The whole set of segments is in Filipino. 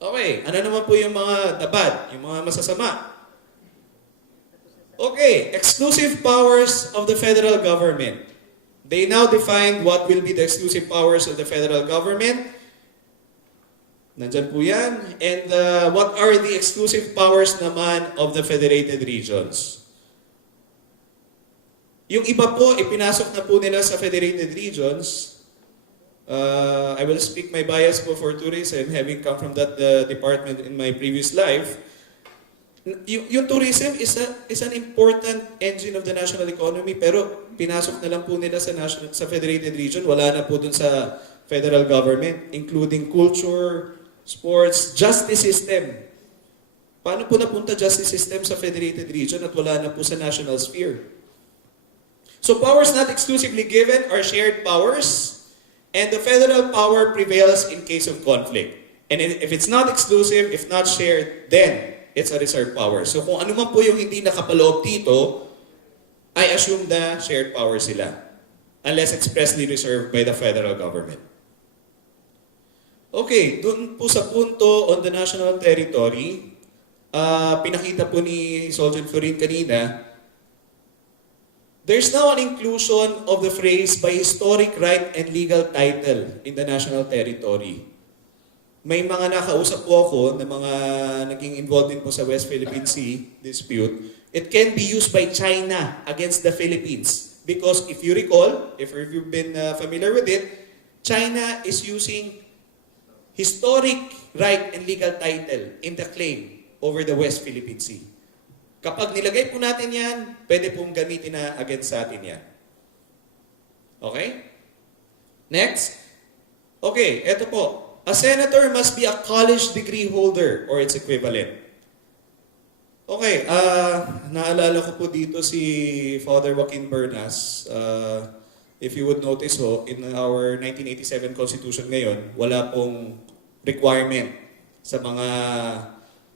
Okay, ano naman po yung mga bad, yung mga masasama? Okay, exclusive powers of the federal government. They now define what will be the exclusive powers of the federal government. Nandyan po yan. And what are the exclusive powers naman of the federated regions? Yung iba po, ipinasok na po nila sa federated regions. I will speak my bias po for tourism, having come from that department in my previous life. Yung tourism is an important engine of the national economy, pero pinasok na lang po nila sa federated region. Wala na po dun sa federal government, including culture, sports, justice system. Paano po napunta justice system sa federated region at wala na po sa national sphere? So powers not exclusively given are shared powers. And the federal power prevails in case of conflict. And if it's not exclusive, if not shared, then it's a reserved power. So kung ano man po yung hindi nakapaloob dito, I assume na shared power sila. Unless expressly reserved by the federal government. Okay, dun po sa punto on the national territory, pinakita po ni Soldier Florin kanina, there's now an inclusion of the phrase by historic right and legal title in the national territory. May mga nakausap po ako na mga naging involved din po sa West Philippine Sea dispute. It can be used by China against the Philippines. Because if you recall, if you've been familiar with it, China is using historic right and legal title in the claim over the West Philippine Sea. Kapag nilagay po natin yan, pwede pong gamitin na against sa atin yan. Okay? Next. Okay, eto po. A senator must be a college degree holder or its equivalent. Okay, naalala ko po dito si Father Joaquin Bernas. If you would notice in our 1987 Constitution ngayon, wala pong requirement sa mga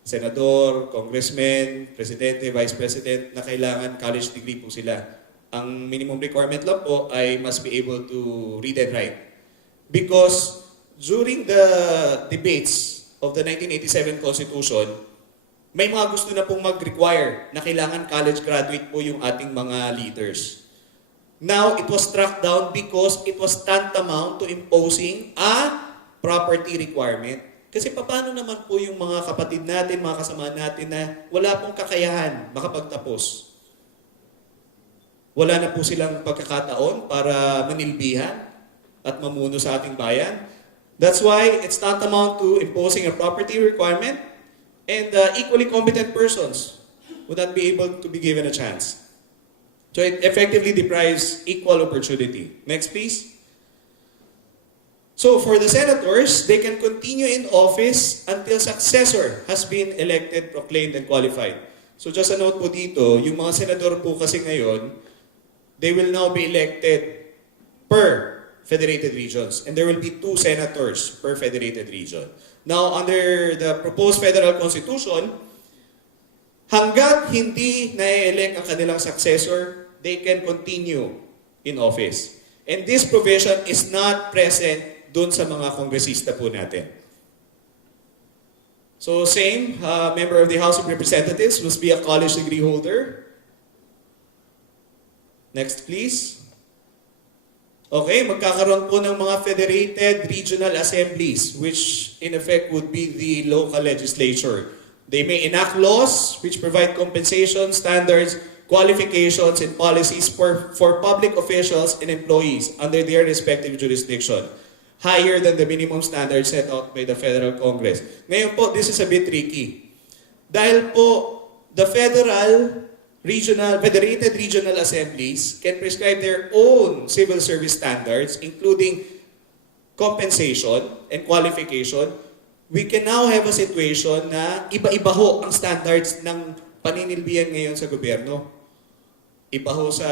senador, congressman, presidente, vice president na kailangan college degree po sila. Ang minimum requirement lang po ay must be able to read and write. Because during the debates of the 1987 Constitution, may mga gusto na pong mag-require na kailangan college graduate po yung ating mga leaders. Now, it was struck down because it was tantamount to imposing a property requirement. Kasi paano naman po yung mga kapatid natin, mga kasama natin na wala pong kakayahan makapagtapos? Wala na po silang pagkakataon para manilbihan at mamuno sa ating bayan. That's why it's tantamount to imposing a property requirement and equally competent persons would not be able to be given a chance. So it effectively deprives equal opportunity. Next, please. So for the senators, they can continue in office until successor has been elected, proclaimed, and qualified. So just a note po dito, yung mga senador po kasi ngayon, they will now be elected per federated regions. And there will be 2 senators per federated region. Now, under the proposed federal constitution, hanggat hindi na-elect ang kanilang successor, they can continue in office. And this provision is not present doon sa mga kongresista po natin. So same, member of the House of Representatives must be a college degree holder. Next please. Okay, magkakaroon po ng mga federated regional assemblies, which in effect would be the local legislature. They may enact laws which provide compensation, standards, qualifications, and policies for public officials and employees under their respective jurisdiction, higher than the minimum standards set out by the Federal Congress. Ngayon po, this is a bit tricky. Dahil po, the federated regional assemblies can prescribe their own civil service standards, including compensation and qualification. We can now have a situation na iba-iba ho ang standards ng paninilbihan ngayon sa gobyerno. Iba ho sa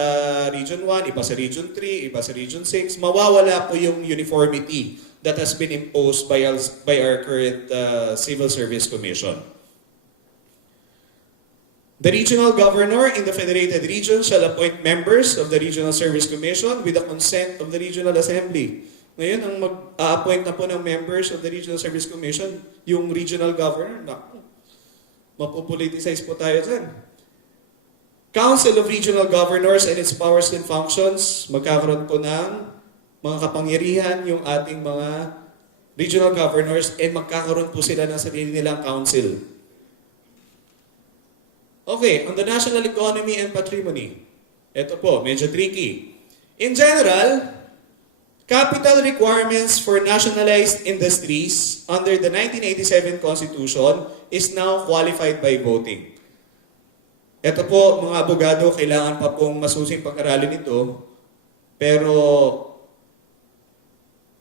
Region 1, iba sa Region 3, iba sa Region 6. Mawawala po yung uniformity that has been imposed by our current Civil Service Commission. The regional governor in the federated region shall appoint members of the Regional Service Commission with the consent of the Regional Assembly. Ngayon, ang mag-a-appoint na po ng members of the Regional Service Commission, yung regional governor, naku, mapopoliticize po tayo dyan. Council of Regional Governors and its powers and functions, magkakaroon po ng mga kapangyarihan yung ating mga regional governors and magkakaroon po sila ng sarili nilang council. Okay, on the national economy and patrimony. Ito po, medyo tricky. In general, capital requirements for nationalized industries under the 1987 Constitution is now qualified by voting. Ito po, mga abogado, kailangan pa pong masusing pag-aralin ito. Pero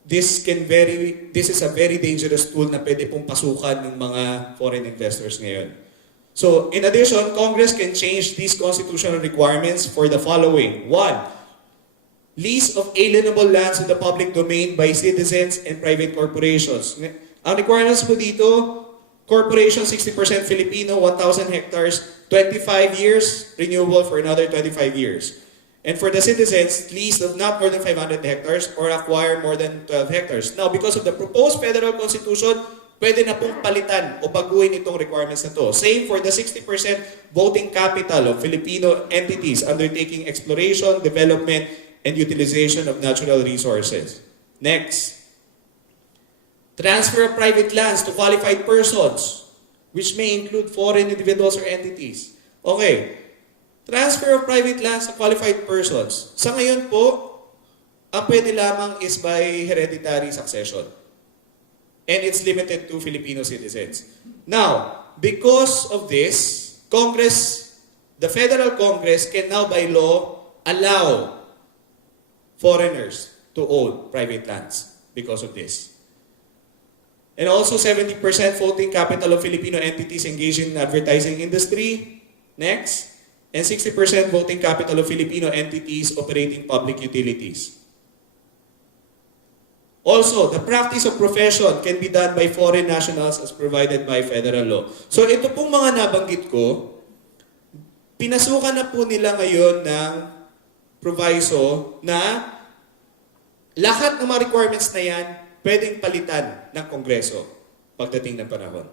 this is a very dangerous tool na pwede pong pasukan ng mga foreign investors ngayon. So, in addition, Congress can change these constitutional requirements for the following. 1. Lease of alienable lands in the public domain by citizens and private corporations. Ang requirements po dito, corporation 60% Filipino, 1,000 hectares, 25 years, renewable for another 25 years. And for the citizens, lease of not more than 500 hectares or acquire more than 12 hectares. Now, because of the proposed federal constitution, pwede na pong palitan o baguhin itong requirements na to. Same for the 60% voting capital of Filipino entities undertaking exploration, development, and utilization of natural resources. Next. Transfer of private lands to qualified persons, which may include foreign individuals or entities. Okay. Transfer of private lands to qualified persons. Sa ngayon po, ang pwede lamang is by hereditary succession. And it's limited to Filipino citizens. Now, because of this, the Federal Congress can now by law allow foreigners to own private lands because of this. And also 70% voting capital of Filipino entities engaged in advertising industry. Next. And 60% voting capital of Filipino entities operating public utilities. Also, the practice of profession can be done by foreign nationals as provided by federal law. So ito pong mga nabanggit ko, pinasukan na po nila ngayon ng proviso na lahat ng mga requirements na yan pwedeng palitan ng Kongreso pagdating ng panahon.